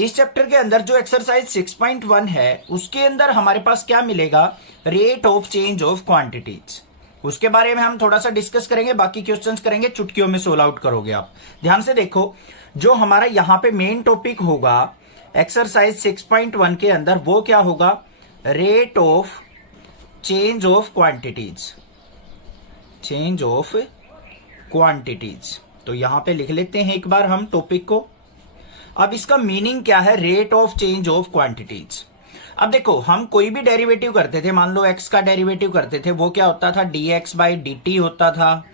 इस चैप्टर के अंदर जो एक्सरसाइज 6.1 है उसके अंदर हमारे पास क्या मिलेगा, rate of change of quantities. उसके बारे में हम थोड़ा सा डिस्कस करेंगे, बाकी क्वेश्चंस करेंगे, चुटकियों में सोल्व आउट करोगे आप। ध्यान से देखो, जो हमारा यहां पे मेन टॉपिक होगा एक्सरसाइज 6.1 के अंदर वो क्या होगा, rate of change of quantities, change of quantities. तो यहां पे लिख लेते हैं एक बार हम टॉपिक को। अब इसका मीनिंग क्या है, rate of change of quantities. अब देखो, हम कोई भी डेरिवेटिव करते थे, मान लो x का डेरिवेटिव करते थे, वो क्या होता था, dx बाई dt होता था,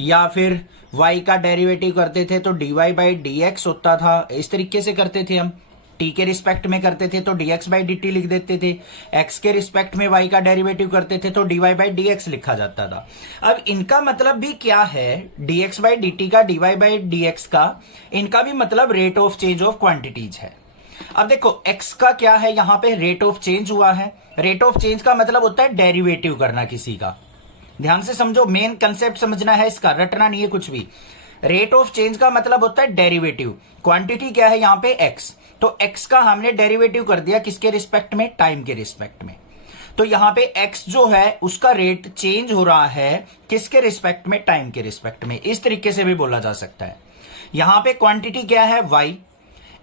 या फिर y का डेरिवेटिव करते थे तो dy बाई dx होता था। इस तरीके से करते थे हम। t के रिस्पेक्ट में करते थे तो dx बाई dt लिख देते थे, x के रिस्पेक्ट में y का डेरिवेटिव करते थे तो dy बाई dx लिखा जाता था। अब इनका मतलब भी क्या है, dx बाई dt का, dy बाई dx का, इनका भी मतलब rate of change of quantities है। अब देखो, x का क्या है, यहां पे रेट ऑफ चेंज हुआ है। रेट ऑफ चेंज का मतलब होता है डेरिवेटिव करना किसी का। ध्यान से समझो, मेन कंसेप्ट समझना है इसका, रटना नहीं है कुछ भी। रेट ऑफ चेंज का मतलब होता है डेरिवेटिव। क्वांटिटी क्या है यहां पे, x, तो x का हमने डेरिवेटिव कर दिया किसके रिस्पेक्ट में, टाइम के रिस्पेक्ट में। तो यहां पे x जो है उसका रेट चेंज हो रहा है किसके रिस्पेक्ट में, टाइम के रिस्पेक्ट में। इस तरीके से भी बोला जा सकता है। यहां पे क्वांटिटी क्या है, y,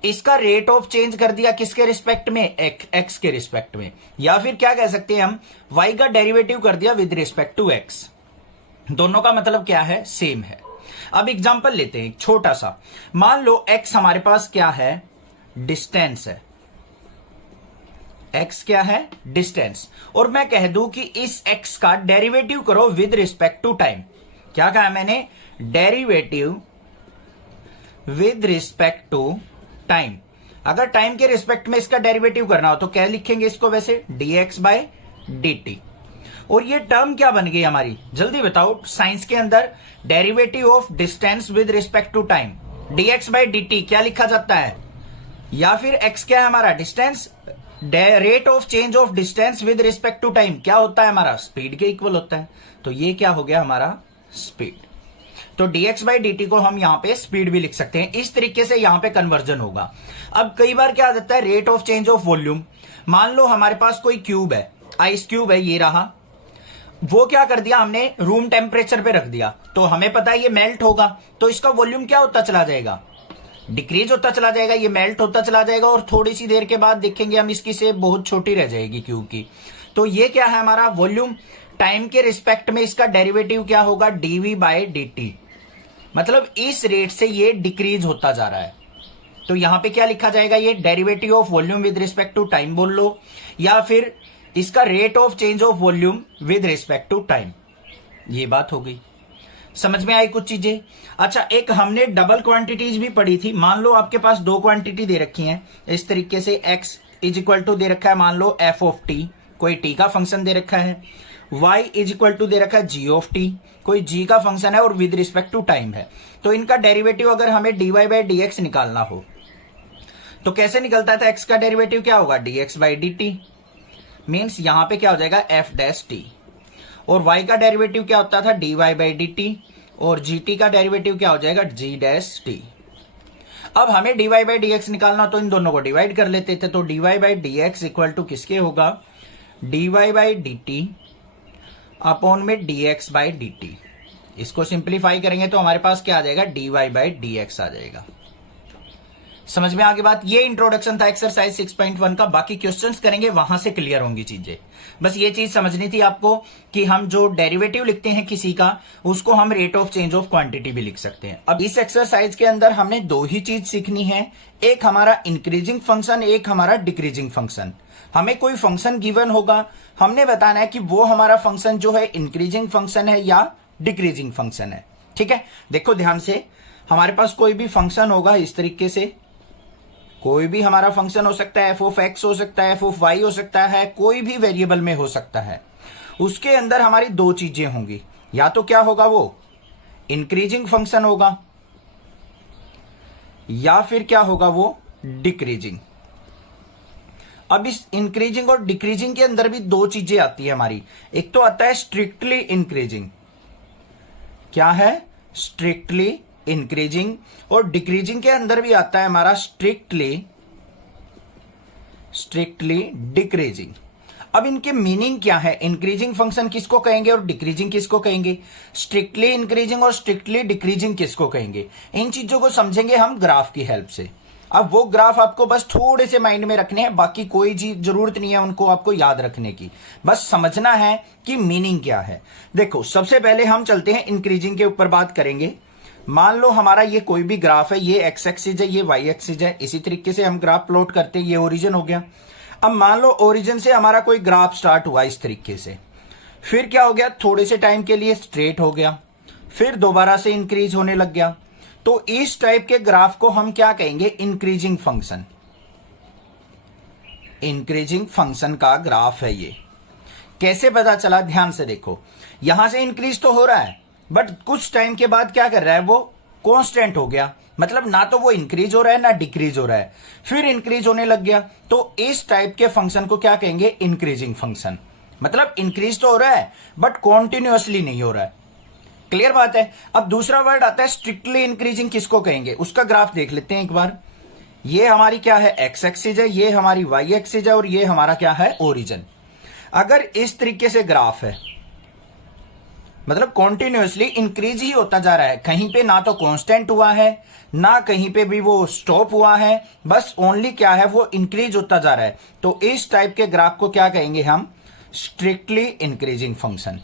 इसका रेट ऑफ चेंज कर दिया किसके रिस्पेक्ट में, x के रिस्पेक्ट में। या फिर क्या कह सकते हैं हम, y का डेरिवेटिव कर दिया विद रिस्पेक्ट टू x। दोनों का मतलब क्या है, सेम है। अब एग्जांपल लेते हैं छोटा सा। मान लो x हमारे पास क्या है, डिस्टेंस है। x क्या है, डिस्टेंस। और मैं कह दूं कि इस x का डेरिवेटिव करो विद रिस्पेक्ट टू टाइम। क्या कहा मैंने, derivative with respect to time. अगर टाइम के रिस्पेक्ट में इसका डेरिवेटिव करना हो तो क्या लिखेंगे इसको, वैसे dx बाय dt। और ये टर्म क्या बन गई हमारी, जल्दी बताओ। साइंस के अंदर derivative of distance with respect to time, dx by dt क्या लिखा जाता है, या फिर x क्या है हमारा, distance. Rate of change of distance with respect to time क्या होता है हमारा, स्पीड के इक्वल होता है। तो ये क्या हो गया हमारा, स्पीड। तो dx बाई dt को हम यहां पे स्पीड भी लिख सकते हैं। इस तरीके से यहां पे कन्वर्जन होगा। अब कई बार क्या आ जाता है, rate of change of volume. मान लो हमारे पास कोई क्यूब है, आइस क्यूब है, ये रहा। वो क्या कर दिया हमने, रूम टेम्परेचर पे रख दिया, तो हमें पता है ये मेल्ट होगा, तो इसका वॉल्यूम क्या होता चला जाएगा, डिक्रीज होता चला जाएगा, ये मेल्ट होता चला जाएगा। और थोड़ी सी देर के बाद देखेंगे हम इसकी शेप बहुत छोटी रह जाएगी क्यूब की। तो ये क्या है हमारा वॉल्यूम। टाइम के रिस्पेक्ट में इसका डेरिवेटिव क्या होगा, dv बाय dt। मतलब इस रेट से ये डिक्रीज होता जा रहा है। तो यहां पे क्या लिखा जाएगा, ये derivative of volume with respect to time बोल लो, या फिर इसका rate of change of volume with respect to time. ये बात हो गई, समझ में आई कुछ चीजें। अच्छा, एक हमने डबल क्वांटिटीज भी पढ़ी थी। मान लो आपके पास दो क्वांटिटी दे रखी हैं इस तरीके से, x इज इक्वल टू दे रखा है मान लो f ऑफ t, कोई t का फंक्शन दे रखा है, y इज इक्वल टू दे रखा है g ऑफ t, कोई g का फंक्शन है और विद रिस्पेक्ट टू टाइम है। तो इनका डेरिवेटिव अगर हमें dy बाई dx निकालना हो तो कैसे निकलता था, x का डेरिवेटिव क्या होगा, dx बाई dt। मीन्स यहां पे क्या हो जाएगा, f डैश t। और y का डेरिवेटिव क्या होता था, dy बाई dt। और gt का डेरिवेटिव क्या हो जाएगा, g डैश t। अब हमें dy बाई dx निकालना तो इन दोनों को डिवाइड कर लेते थे। तो dy by dx equal to किसके होगा, dy बाई dt अपॉन में dx बाई dt। इसको सिंप्लीफाई करेंगे तो हमारे पास क्या आ जाएगा, dy बाई dx आ जाएगा। समझ में आगे बात। ये इंट्रोडक्शन था एक्सरसाइज 6.1 का। बाकी क्वेश्चंस करेंगे, वहां से क्लियर होंगी चीजें। बस ये चीज समझनी थी आपको कि हम जो डेरिवेटिव लिखते हैं किसी का, उसको हम rate of change of quantity भी लिख सकते हैं। अब इस एक्सरसाइज के अंदर हमने दो ही चीज सीखनी है, एक हमारा इंक्रीजिंग फंक्शन, एक हमारा डिक्रीजिंग फंक्शन। हमें कोई फंक्शन गिवन होगा, हमने बताना है कि वो हमारा फंक्शन जो है इंक्रीजिंग फंक्शन है या डिक्रीजिंग फंक्शन है। ठीक है, देखो ध्यान से, हमारे पास कोई भी फंक्शन होगा इस तरीके से, कोई भी हमारा फंक्शन हो सकता है, f ऑफ x हो सकता है, f ऑफ y हो सकता है, कोई भी वेरिएबल में हो सकता है। उसके अंदर हमारी दो चीजें होंगी, या तो क्या होगा, वो इंक्रीजिंग फंक्शन होगा, या फिर क्या होगा, वो डिक्रीजिंग। अब इस इंक्रीजिंग और डिक्रीजिंग के अंदर भी दो चीजें आती है हमारी। एक तो आता है स्ट्रिक्टली इंक्रीजिंग, क्या है, स्ट्रिक्टली इंक्रीजिंग। और डिक्रीजिंग के अंदर भी आता है हमारा स्ट्रिक्टली स्ट्रिक्टली डिक्रीजिंग। अब इनके मीनिंग क्या है, इंक्रीजिंग फंक्शन किसको कहेंगे और डिक्रीजिंग किसको कहेंगे, स्ट्रिक्टली इंक्रीजिंग और स्ट्रिक्टली डिक्रीजिंग किसको कहेंगे, इन चीजों को समझेंगे हम ग्राफ की हेल्प से। अब वो ग्राफ आपको बस थोड़े से माइंड में रखने हैं, बाकी कोई चीज जरूरत नहीं है उनको आपको याद रखने की, बस समझना है कि मीनिंग क्या है। देखो सबसे पहले हम चलते हैं इंक्रीजिंग के ऊपर बात करेंगे। मान लो हमारा ये कोई भी ग्राफ है, ये एक्स एक्सिस है, ये वाई एक्सिस है, इसी तरीके से हम ग्राफ प्लॉट करते हैं, ये ओरिजिन हो गया। अब मान लो ओरिजिन से हमारा कोई ग्राफ स्टार्ट हुआ इस तरीके से, फिर क्या हो गया, थोड़े से टाइम के लिए स्ट्रेट हो गया, फिर दोबारा से इंक्रीज होने लग गया। तो इस टाइप के ग्राफ को हम क्या कहेंगे, इंक्रीजिंग फंक्शन। इंक्रीजिंग फंक्शन का ग्राफ है ये। कैसे पता चला, ध्यान से देखो, यहां से इंक्रीज तो हो रहा है बट कुछ टाइम के बाद क्या कर रहा है, वो कांस्टेंट हो गया, मतलब ना तो वो इंक्रीज हो रहा है ना डिक्रीज हो रहा है, फिर इंक्रीज होने लग गया। तो इस टाइप के फंक्शन को क्या कहेंगे, इंक्रीजिंग फंक्शन। मतलब इंक्रीज तो हो रहा है बट कॉन्टिन्यूअसली नहीं हो रहा है। क्लियर बात है। अब दूसरा वर्ड आता है स्ट्रिक्टली इंक्रीजिंग, किसको कहेंगे, उसका ग्राफ देख लेते हैं एक बार। ये हमारी क्या है, एक्स एक्सिस है, ये हमारी वाई एक्सिस है और ये हमारा क्या है, ओरिजिन। अगर इस तरीके से ग्राफ है, मतलब कॉन्टिन्यूअसली इंक्रीज ही होता जा रहा है, कहीं पे ना तो कांस्टेंट हुआ है ना कहीं पे भी वो स्टॉप हुआ है, बस ओनली क्या है, वो इंक्रीज होता जा रहा है, तो इस टाइप के ग्राफ को क्या कहेंगे हम, स्ट्रिक्टली इंक्रीजिंग फंक्शन।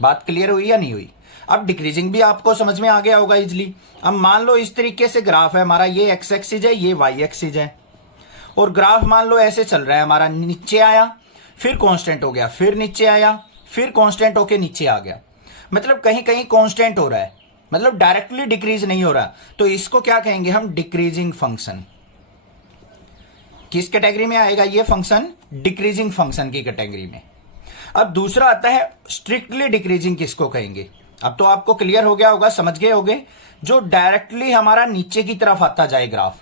बात क्लियर हुई या नहीं हुई। अब डिक्रीजिंग भी आपको समझ में आ गया होगा इजिली। अब मान लो इस तरीके से ग्राफ है हमारा, ये एक्स एक्सिस है, ये वाई एक्सिस है, और ग्राफ मान लो ऐसे चल रहा है हमारा, नीचे आया फिर कांस्टेंट हो गया, फिर नीचे आया फिर कांस्टेंट होके नीचे आ गया, मतलब कहीं कहीं कांस्टेंट हो रहा है, मतलब डायरेक्टली डिक्रीज नहीं हो रहा, तो इसको क्या कहेंगे हम, डिक्रीजिंग फंक्शन। किस कैटेगरी में आएगा ये फंक्शन, डिक्रीजिंग फंक्शन की कैटेगरी में। अब दूसरा आता है स्ट्रिक्टली डिक्रीजिंग, किसको कहेंगे। अब तो आपको क्लियर हो गया होगा, समझ गए होगे, जो डायरेक्टली हमारा नीचे की तरफ आता जाए ग्राफ,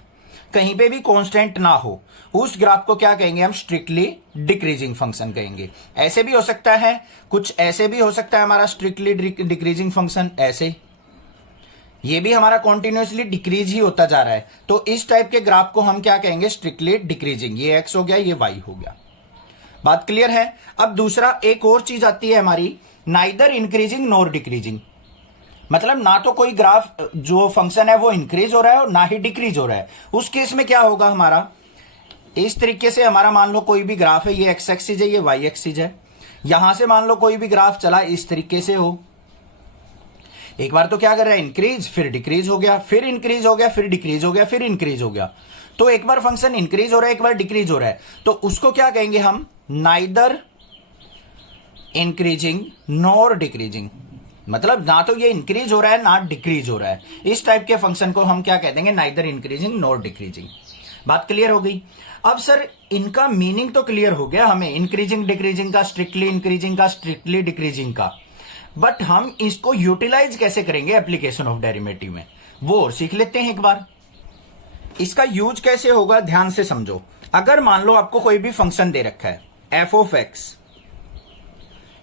कहीं पे भी कांस्टेंट ना हो, उस ग्राफ को क्या कहेंगे हम, स्ट्रिक्टली डिक्रीजिंग फंक्शन कहेंगे। ऐसे भी हो सकता है, कुछ ऐसे भी हो सकता है हमारा स्ट्रिक्टली डिक्रीजिंग फंक्शन, ऐसे ये भी हमारा कॉन्टिन्यूसली डिक्रीज ही होता जा रहा है, तो इस टाइप के ग्राफ को हम क्या कहेंगे, स्ट्रिक्टली डिक्रीजिंग। ये एक्स हो गया, ये वाई हो गया। बात क्लियर है। अब दूसरा एक और चीज आती है हमारी, नाइदर इंक्रीजिंग नॉर डिक्रीजिंग, मतलब ना तो कोई ग्राफ जो फंक्शन है वो इंक्रीज हो रहा है और ना ही डिक्रीज हो रहा है। उस केस में क्या होगा हमारा, इस तरीके से हमारा मान लो कोई भी ग्राफ है, ये एक्स एक्सिस है, ये वाई एक्सिस है, यहां से मान लो कोई भी ग्राफ चला इस तरीके से हो, एक बार तो क्या कर रहा है, इंक्रीज, फिर डिक्रीज हो गया, फिर इंक्रीज हो गया, फिर डिक्रीज हो गया, फिर इंक्रीज हो गया, तो एक बार फंक्शन इंक्रीज हो रहा है, एक बार डिक्रीज हो रहा है, तो उसको क्या कहेंगे हम, नाइदर इंक्रीजिंग नॉर डिक्रीजिंग। मतलब ना तो ये इंक्रीज हो रहा है ना डिक्रीज हो रहा है, इस टाइप के फंक्शन को हम क्या कह देंगे, नाइदर इंक्रीजिंग नॉर डिक्रीजिंग। बात क्लियर हो गई। अब सर इनका मीनिंग तो क्लियर हो गया हमें, इंक्रीजिंग डिक्रीजिंग का, स्ट्रिक्टली इंक्रीजिंग का, स्ट्रिक्टली डिक्रीजिंग का, बट हम इसको यूटिलाइज कैसे करेंगे एप्लीकेशन ऑफ डेरिवेटिव में, वो और सीख लेते हैं एक बार। इसका यूज कैसे होगा, ध्यान से समझो। अगर मान लो आपको कोई भी फंक्शन दे रखा है एफ ऑफ एक्स,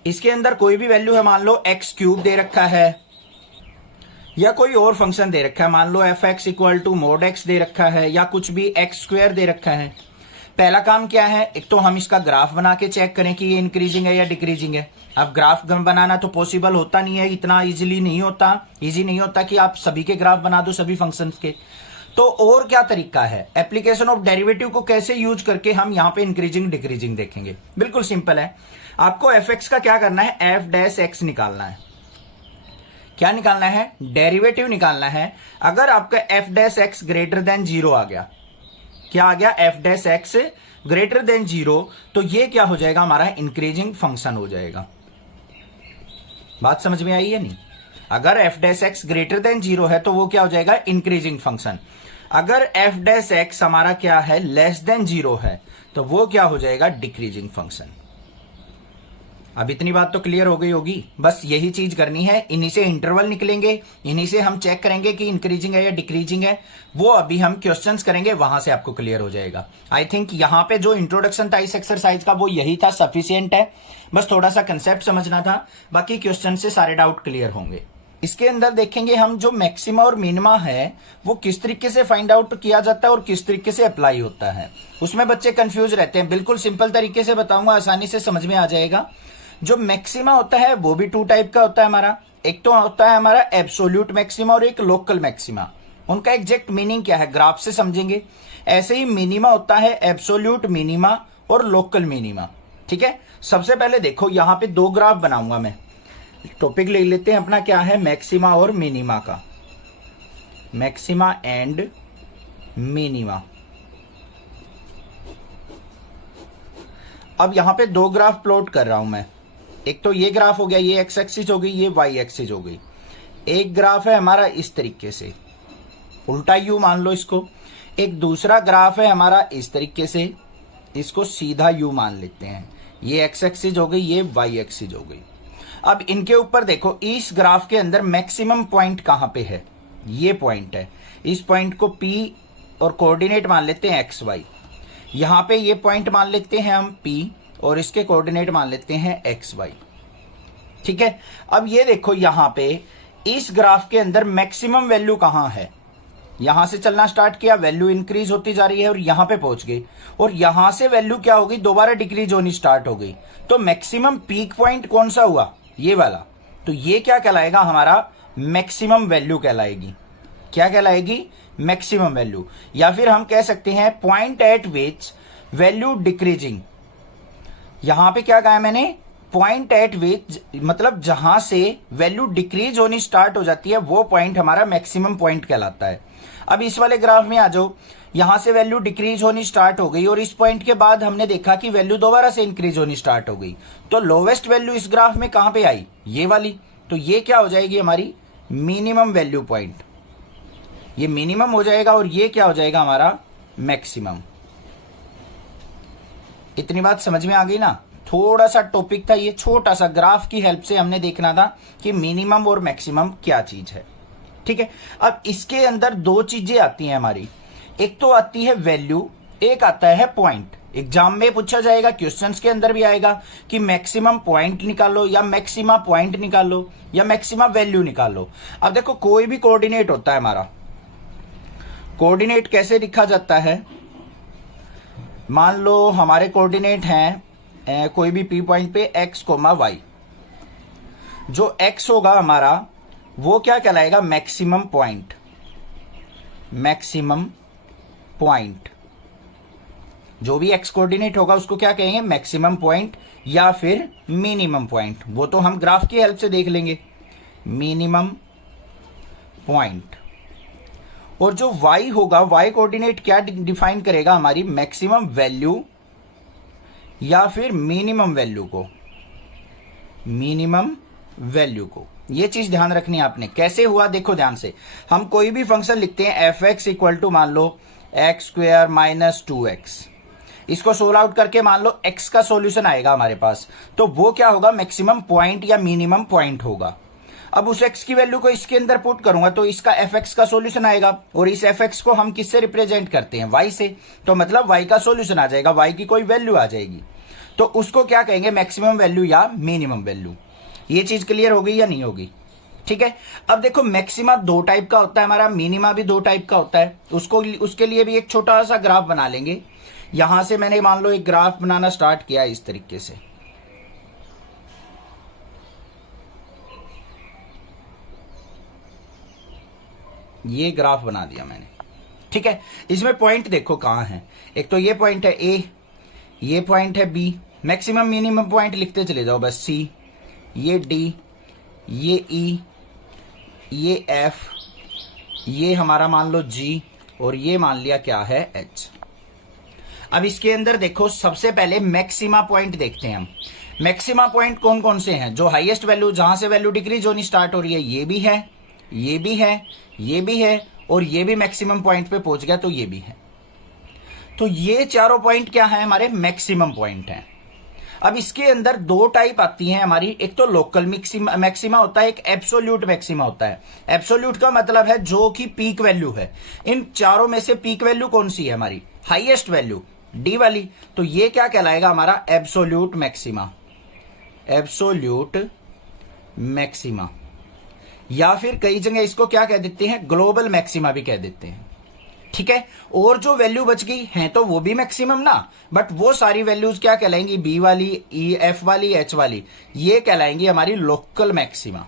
इसके अंदर कोई भी वैल्यू है, मान लो एक्स क्यूब दे रखा है, या कोई और फंक्शन दे रखा है, मान लो F X equal to mod X दे रखा है, या कुछ भी एक्स स्क्वायर दे रखा है। पहला काम क्या है, एक तो हम इसका ग्राफ बना के चेक करें कि ये इंक्रीजिंग है या डिक्रीजिंग है। अब ग्राफ बनाना तो पॉसिबल होता नहीं है, इतना इजी नहीं होता कि आप सभी के ग्राफ बना दो सभी फंक्शंस के। तो और क्या तरीका है, एप्लीकेशन ऑफ डेरिवेटिव को कैसे यूज करके हम यहाँ पे इंक्रीजिंग डिक्रीजिंग देखेंगे। बिल्कुल सिंपल है, आपको एफ एक्स का क्या करना है, एफ डैश एक्स निकालना है। क्या निकालना है, डेरिवेटिव निकालना है। अगर आपका F dash x greater than 0 आ गया, क्या आ गया, F dash x greater than 0, तो ये क्या हो जाएगा, हमारा इंक्रीजिंग फंक्शन हो जाएगा। बात समझ में आई है नहीं। अगर F dash x greater than 0 है तो वो क्या हो जाएगा, इंक्रीजिंग फंक्शन। अगर एफ डैश एक्स हमारा क्या है, लेस देन 0 है, तो वो क्या हो जाएगा, डिक्रीजिंग फंक्शन। अब इतनी बात तो क्लियर हो गई होगी, बस यही चीज करनी है। इन्हीं से इंटरवल निकलेंगे, इन्हीं से हम चेक करेंगे कि इंक्रीजिंग है या डिक्रीजिंग है, वो अभी हम क्वेश्चंस करेंगे, वहां से आपको क्लियर हो जाएगा। आई थिंक यहां पे जो इंट्रोडक्शन था इस एक्सरसाइज का वो यही था, सफिशियंट है, बस थोड़ा सा कंसेप्ट समझना था, बाकी क्वेश्चन से सारे डाउट क्लियर होंगे। इसके अंदर देखेंगे हम जो मैक्सिमा और मिनिमा है वो किस तरीके से फाइंड आउट किया जाता है और किस तरीके से अप्लाई होता है, उसमें बच्चे कंफ्यूज रहते हैं। बिल्कुल सिंपल तरीके से बताऊंगा, आसानी से समझ में आ जाएगा। जो मैक्सिमा होता है वो भी 2 टाइप का होता है हमारा। एक तो होता है हमारा एब्सोल्यूट मैक्सिमा और एक लोकल मैक्सिमा। उनका एग्जैक्ट मीनिंग क्या है ग्राफ से समझेंगे। ऐसे ही मिनिमा होता है एब्सोल्यूट मिनिमा और लोकल मिनिमा। ठीक है, सबसे पहले देखो यहां पे 2 ग्राफ बनाऊंगा मैं। टॉपिक ले लेते हैं अपना, क्या है, मैक्सिमा और मिनिमा का, मैक्सिमा एंड मिनिमा। अब यहां पे 2 ग्राफ प्लॉट कर रहा हूं मैं। एक तो ये ग्राफ हो गया, ये एक्स एक्सिस हो गई, ये वाई एक्सिस हो गई। एक ग्राफ है हमारा इस तरीके से, उल्टा यू मान लो इसको। एक दूसरा ग्राफ है हमारा इस तरीके से, इसको सीधा यू मान लेते हैं। ये एक्स एक्सिस हो गई, ये वाई एक्सिस हो गई। अब इनके ऊपर देखो, इस ग्राफ के अंदर मैक्सिमम पॉइंट कहां पे है, ये पॉइंट है। इस पॉइंट को P और कोऑर्डिनेट मान लेते हैं एक्स वाई। यहां पे ये पॉइंट मान लेते हैं हम P और इसके कोऑर्डिनेट मान लेते हैं एक्स वाई। ठीक है, अब ये देखो यहां पे इस ग्राफ के अंदर मैक्सिमम वैल्यू कहां है। यहां से चलना स्टार्ट किया, वैल्यू इंक्रीज होती जा रही है और यहां पे पहुंच गई, और यहां से वैल्यू क्या हो गई, दोबारा डिक्रीज होनी स्टार्ट हो गई। तो मैक्सिमम पीक पॉइंट कौन सा हुआ, ये वाला। तो ये क्या कहलाएगा, हमारा मैक्सिमम वैल्यू कहलाएगी। क्या कहलाएगी, मैक्सिमम वैल्यू। या फिर हम कह सकते हैं point eight which value decreasing. यहां पे क्या कहा मैंने, पॉइंट एट विच, मतलब जहां से वैल्यू डिक्रीज होनी स्टार्ट हो जाती है वो पॉइंट हमारा मैक्सिमम पॉइंट कहलाता है। अब इस वाले ग्राफ में आ जाओ, यहां से वैल्यू डिक्रीज होनी स्टार्ट हो गई और इस पॉइंट के बाद हमने देखा कि वैल्यू दोबारा से इंक्रीज होनी स्टार्ट हो गई। तो लोवेस्ट वैल्यू इस ग्राफ में कहां पे आई, ये वाली। तो ये क्या हो जाएगी, हमारी मिनिमम वैल्यू पॉइंट। ये मिनिमम हो जाएगा और ये क्या हो जाएगा, हमारा मैक्सिमम। इतनी बात समझ में आ गई ना। थोड़ा सा टॉपिक था ये, छोटा सा ग्राफ की हेल्प से हमने देखना था कि मिनिमम और मैक्सिमम क्या चीज है। ठीक है, अब इसके अंदर 2 चीजें आती हैं हमारी। एक तो आती है वैल्यू, एक आता है पॉइंट। एग्जाम में पूछा जाएगा, क्वेश्चंस के अंदर भी आएगा कि मैक्सिमम पॉइंट निकालो या मैक्सिमा पॉइंट निकालो या मैक्सिमा वैल्यू निकालो। अब देखो कोई भी कोऑर्डिनेट होता है हमारा, कोऑर्डिनेट कैसे लिखा जाता है। मान लो हमारे कोऑर्डिनेट हैं कोई भी P पॉइंट पे x, y। जो x होगा हमारा वो क्या कहलाएगा, मैक्सिमम पॉइंट। मैक्सिमम पॉइंट, जो भी x कोऑर्डिनेट होगा उसको क्या कहेंगे, मैक्सिमम पॉइंट या फिर मिनिमम पॉइंट। वो तो हम ग्राफ की हेल्प से देख लेंगे, मिनिमम पॉइंट। और जो y होगा, y कोऑर्डिनेट क्या डिफाइन करेगा, हमारी मैक्सिमम वैल्यू या फिर मिनिमम वैल्यू को, मिनिमम वैल्यू को। ये चीज ध्यान रखनी है आपने। कैसे हुआ देखो ध्यान से। हम कोई भी फंक्शन लिखते हैं, एफ एक्स इक्वल टू मान लो एक्स स्क्वायर माइनस 2x। इसको सोल्व आउट करके मान लो x का सॉल्यूशन आएगा हमारे पास, तो वो क्या होगा, मैक्सिमम पॉइंट या मिनिमम पॉइंट होगा। अब उस x की वैल्यू को इसके अंदर पुट करूंगा तो इसका fx का सॉल्यूशन आएगा, और इस fx को हम किससे रिप्रेजेंट करते हैं, y से। तो मतलब y का सॉल्यूशन आ जाएगा, y की कोई वैल्यू आ जाएगी, तो उसको क्या कहेंगे, मैक्सिमम वैल्यू या मिनिमम वैल्यू। ये चीज क्लियर होगी या नहीं होगी। ठीक है, अब देखो मैक्सिमा 2 टाइप का होता है हमारा, मिनिमा भी 2 टाइप का होता है। उसके लिए भी एक छोटा सा ग्राफ बना लेंगे। यहां से मैंने मान लो एक ग्राफ बनाना स्टार्ट किया इस तरीके से। ये ग्राफ बना दिया मैंने। ठीक है, इसमें पॉइंट देखो कहां है। एक तो ये पॉइंट है A, ये पॉइंट है B। मैक्सिमम मिनिमम पॉइंट लिखते चले जाओ बस। C, ये D, ये E, ये F, ये हमारा मान लो G, और ये मान लिया क्या है H। अब इसके अंदर देखो सबसे पहले मैक्सिमा पॉइंट देखते हैं हम। मैक्सिमा पॉइंट कौन कौन से हैं, जो हाईएस्ट वैल्यू, जहां से वैल्यू डिक्रीज होनी स्टार्ट हो रही है, ये भी है, ये भी है, ये भी है, और ये भी मैक्सिमम पॉइंट पे पहुंच गया तो ये भी है। तो ये चारों पॉइंट क्या है, हमारे मैक्सिमम पॉइंट हैं। अब इसके अंदर 2 टाइप आती हैं हमारी। एक तो लोकल मैक्सिमा होता है, एक एब्सोल्यूट मैक्सिमा होता है। एब्सोल्यूट का मतलब है जो कि पीक वैल्यू है। इन चारों में से पीक वैल्यू कौन सी है, हमारी हाईएस्ट वैल्यू डी वाली। तो ये क्या कहलाएगा, हमारा एब्सोल्यूट मैक्सिमा। Absolute maxima. या फिर कई जगह इसको क्या कह देते हैं, ग्लोबल मैक्सिमा भी कह देते हैं। ठीक है, और जो वैल्यू बच गई है तो वो भी मैक्सिमम ना, बट वो सारी वैल्यूज क्या कहलाएंगी, बी वाली, ई, एफ वाली, एच वाली, ये कहलाएंगी हमारी लोकल मैक्सिमा।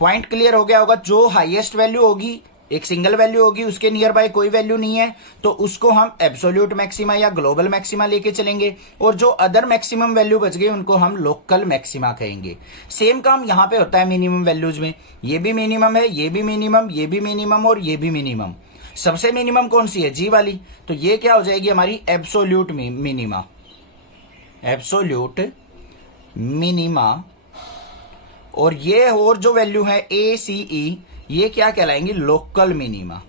पॉइंट क्लियर हो गया होगा। जो हाईएस्ट वैल्यू होगी, एक सिंगल वैल्यू होगी, उसके नियर बाय कोई वैल्यू नहीं है, तो उसको हम एब्सोल्यूट मैक्सिमा या ग्लोबल मैक्सिमा लेके चलेंगे, और जो अदर मैक्सिमम वैल्यू बच गई उनको हम लोकल मैक्सिमा कहेंगे। सेम काम यहां पे होता है मिनिमम वैल्यूज में। ये भी मिनिमम है, ये भी मिनिमम, ये भी मिनिमम और ये भी मिनिमम। सबसे मिनिमम कौन सी है, जी वाली, तो ये क्या हो जाएगी हमारी एब्सोल्यूट मिनिमा, एब्सोल्यूट मिनिमा। और ये और जो वैल्यू है ए, सी, ई, ये क्या कहलाएंगी, लोकल मिनिमा।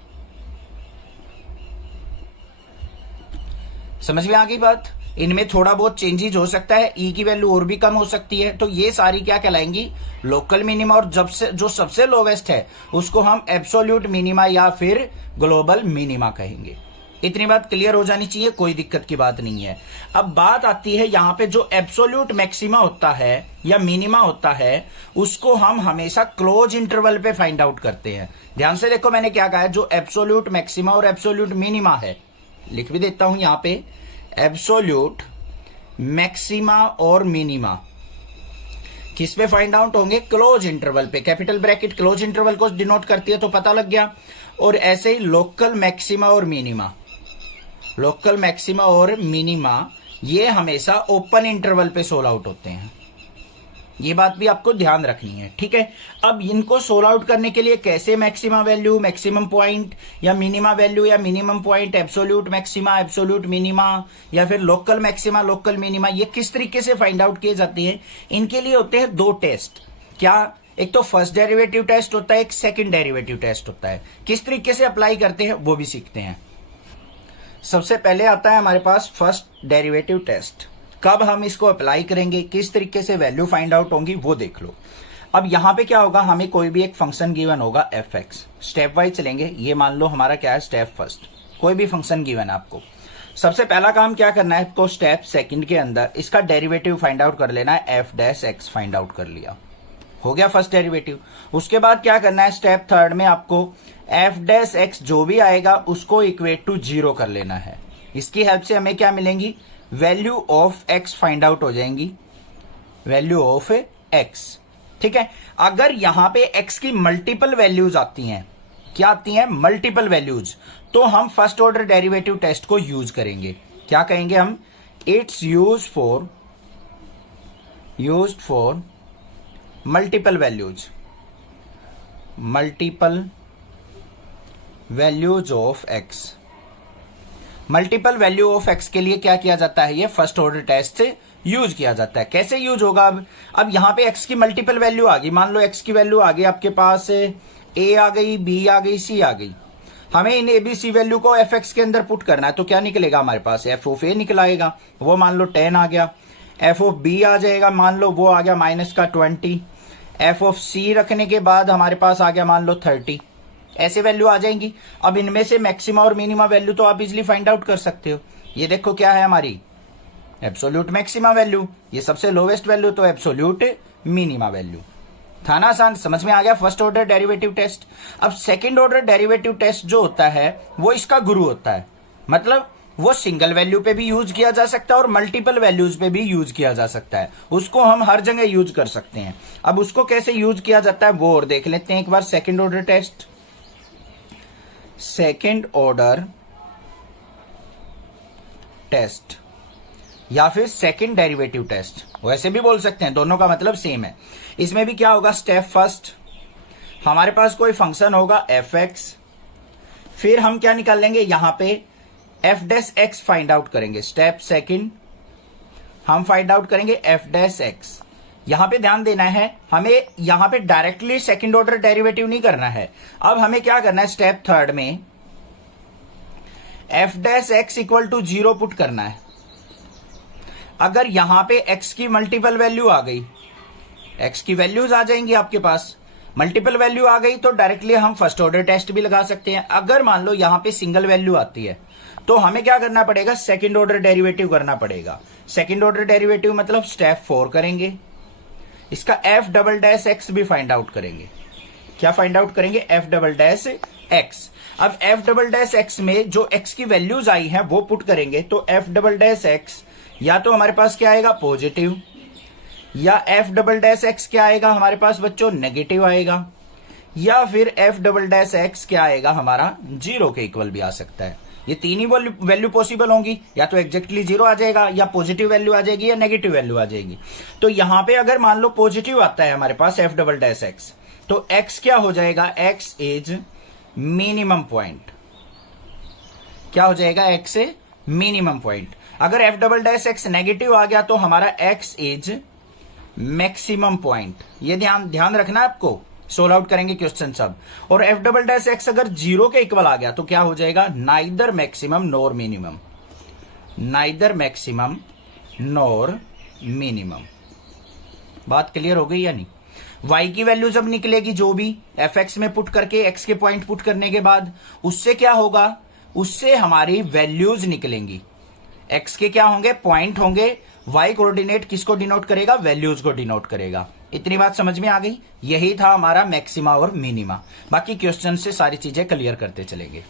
समझ में आ गई बात। इनमें थोड़ा बहुत चेंजेस हो सकता है, ई की वैल्यू और भी कम हो सकती है, तो ये सारी क्या कहलाएंगी, लोकल मिनिमा। और जब से जो सबसे लोवेस्ट है उसको हम एब्सोल्यूट मिनिमा या फिर ग्लोबल मिनिमा कहेंगे। इतनी बात क्लियर हो जानी चाहिए, कोई दिक्कत की बात नहीं है। अब बात आती है यहां पे जो एब्सोल्यूट मैक्सिमा होता है या मिनिमा होता है, उसको हम हमेशा क्लोज इंटरवल पे फाइंड आउट करते हैं। ध्यान से देखो मैंने क्या कहा है, जो एब्सोल्यूट मैक्सिमा और एब्सोल्यूट मिनिमा है, लिख भी देता हूं यहां पे, एब्सोल्यूट मैक्सिमा और मिनिमा किस पे फाइंड आउट होंगे, क्लोज इंटरवल पे। कैपिटल ब्रैकेट क्लोज इंटरवल को डिनोट करती है, तो पता लग गया। और ऐसे ही लोकल मैक्सिमा और मिनिमा, लोकल मैक्सिमा और मिनिमा ये हमेशा ओपन इंटरवल पे सोल आउट होते हैं। ये बात भी आपको ध्यान रखनी है, ठीक है। अब इनको सोल आउट करने के लिए कैसे मैक्सिमा वैल्यू, मैक्सिमम पॉइंट, या मिनिमा वैल्यू या minimum point, absolute maxima, absolute minima, या फिर लोकल मैक्सिमा, लोकल मिनिमा, ये किस तरीके से फाइंड आउट किए जाते हैं, इनके लिए होते हैं दो टेस्ट। क्या, एक तो फर्स्ट डेरिवेटिव टेस्ट होता है, एक सेकंड डेरिवेटिव टेस्ट होता है। किस तरीके से अप्लाई करते हैं वो भी सीखते हैं। सबसे पहले आता है हमारे पास फर्स्ट डेरिवेटिव टेस्ट। कब हम इसको अप्लाई करेंगे, किस तरीके से वैल्यू फाइंड आउट होंगी वो देख लो। अब यहां पे क्या होगा, हमें कोई भी एक फंक्शन गिवन होगा एफ एक्स, स्टेप वाइज चलेंगे। ये मान लो हमारा क्या है, स्टेप फर्स्ट, कोई भी फंक्शन गिवन है आपको। सबसे पहला काम क्या करना है, तो स्टेप सेकंड के अंदर इसका डेरिवेटिव फाइंड आउट कर लेना है। F dash x find out कर लिया, हो गया फर्स्ट डेरिवेटिव। उसके बाद क्या करना है, स्टेप थर्ड में आपको एफ डैश एक्स जो भी आएगा उसको इक्वेट टू 0 कर लेना है। इसकी हेल्प से हमें क्या मिलेंगी, value of x find out हो जाएंगी, वैल्यू ऑफ एक्स। ठीक है, अगर यहां पे एक्स की मल्टीपल वैल्यूज आती हैं, क्या आती हैं, मल्टीपल वैल्यूज, तो हम फर्स्ट ऑर्डर डेरिवेटिव टेस्ट को यूज करेंगे। क्या कहेंगे हम, it's use for multiple values, multiple values of x. Multiple value of x के लिए क्या किया जाता है, ये फर्स्ट ऑर्डर टेस्ट से यूज किया जाता है। कैसे यूज होगा, अब यहां पे एक्स की मल्टीपल वैल्यू आ गई, मान लो एक्स की वैल्यू आ गई आपके पास, ए आ गई, बी आ गई, सी आ गई। हमें इन एबीसी वैल्यू को एफ एक्स के अंदर पुट करना है, तो क्या निकलेगा हमारे पास, एफ ऑफ ए निकल आएगा, वो मान लो 10 आ गया। एफ ऑफ बी आ जाएगा, मान लो वो आ गया माइनस का 20। एफ ऑफ सी रखने के बाद हमारे पास आ गया मान लो 30। ऐसे वैल्यू आ जाएंगी। अब इनमें से मैक्सिमा और मिनिमा वैल्यू तो आप इजिली फाइंड आउट कर सकते हो। ये देखो क्या है हमारी एब्सोल्यूट मैक्सिमा वैल्यू, ये सबसे लोवेस्ट वैल्यू, तो एब्सोल्यूट मिनिमा वैल्यू। था ना आसान, समझ में आ गया फर्स्ट ऑर्डर डेरिवेटिव टेस्ट। अब सेकंड ऑर्डर डेरिवेटिव टेस्ट जो होता है वो इसका गुरु होता है, मतलब वो सिंगल वैल्यू पे भी यूज किया जा सकता है और मल्टीपल वैल्यूज पे भी यूज किया जा सकता है। उसको हम हर जगह यूज कर सकते हैं। अब उसको कैसे यूज किया जाता है वो और देख लेते हैं एक बार। Second order test, second order test या फिर सेकंड डेरिवेटिव टेस्ट, वैसे भी बोल सकते हैं, दोनों का मतलब सेम है। इसमें भी क्या होगा, स्टेप फर्स्ट हमारे पास कोई फंक्शन होगा एफ एक्स, फिर हम क्या निकाल लेंगे यहां पे F dash x find out करेंगे। स्टेप सेकंड हम फाइंड आउट करेंगे एफ डैश एक्स। यहां पे ध्यान देना है, हमें यहां पे डायरेक्टली सेकंड ऑर्डर डेरिवेटिव नहीं करना है। अब हमें क्या करना है, स्टेप थर्ड में F dash X equal to 0 put करना है। अगर यहां पे एक्स की मल्टीपल वैल्यू आ गई, एक्स की वैल्यूज आ जाएंगी आपके पास, मल्टीपल वैल्यू आ गई तो डायरेक्टली हम फर्स्ट ऑर्डर टेस्ट भी लगा सकते हैं। अगर मान लो यहां पे सिंगल वैल्यू आती है तो हमें क्या करना पड़ेगा, सेकंड ऑर्डर डेरिवेटिव करना पड़ेगा। सेकंड ऑर्डर डेरिवेटिव मतलब स्टेप 4 करेंगे। इसका एफ डबल डैश एक्स भी फाइंड आउट करेंगे। क्या फाइंड आउट करेंगे? F double dash x. अब एफ डबल डैश एक्स में जो एक्स की वैल्यूज आई हैं वो पुट करेंगे, तो एफ डबल डैश एक्स या तो हमारे पास क्या आएगा? पॉजिटिव, या एफ डबल डैश एक्स क्या आएगा हमारे पास बच्चों? नेगेटिव आएगा, या फिर एफ डबल डैश एक्स क्या आएगा हमारा? 0 के इक्वल भी आ सकता है। ये तीन ही वैल्यू पॉसिबल होंगी, या तो एग्जैक्टली 0 आ जाएगा, या पॉजिटिव वैल्यू आ जाएगी, या नेगेटिव वैल्यू आ जाएगी। तो यहां पे अगर मान लो पॉजिटिव आता है हमारे पास एफ डबल डैश एक्स, तो एक्स क्या हो जाएगा? X is minimum point. क्या हो जाएगा? X minimum point. अगर F double dash X negative आ गया तो हमारा एक्स इज मैक्सिमम पॉइंट। ये ध्यान रखना है आपको, सोल्व आउट करेंगे क्वेश्चन सब। और एफ डबल डैश एक्स अगर 0 के इक्वल आ गया तो क्या हो जाएगा? नाइदर मैक्सिमम नोर मिनिमम, नाइदर मैक्सिमम नोर मिनिमम। बात क्लियर हो गई या नहीं? y की वैल्यू जब निकलेगी जो भी एफ एक्स में पुट करके x के पॉइंट पुट करने के बाद, उससे क्या होगा? उससे हमारी वैल्यूज निकलेंगी। x के क्या होंगे? पॉइंट होंगे। y कोऑर्डिनेट किसको डिनोट करेगा? वैल्यूज को डिनोट करेगा। इतनी बात समझ में आ गई? यही था हमारा मैक्सिमा और मिनिमा। बाकी क्वेश्चन से सारी चीजें क्लियर करते चलेंगे।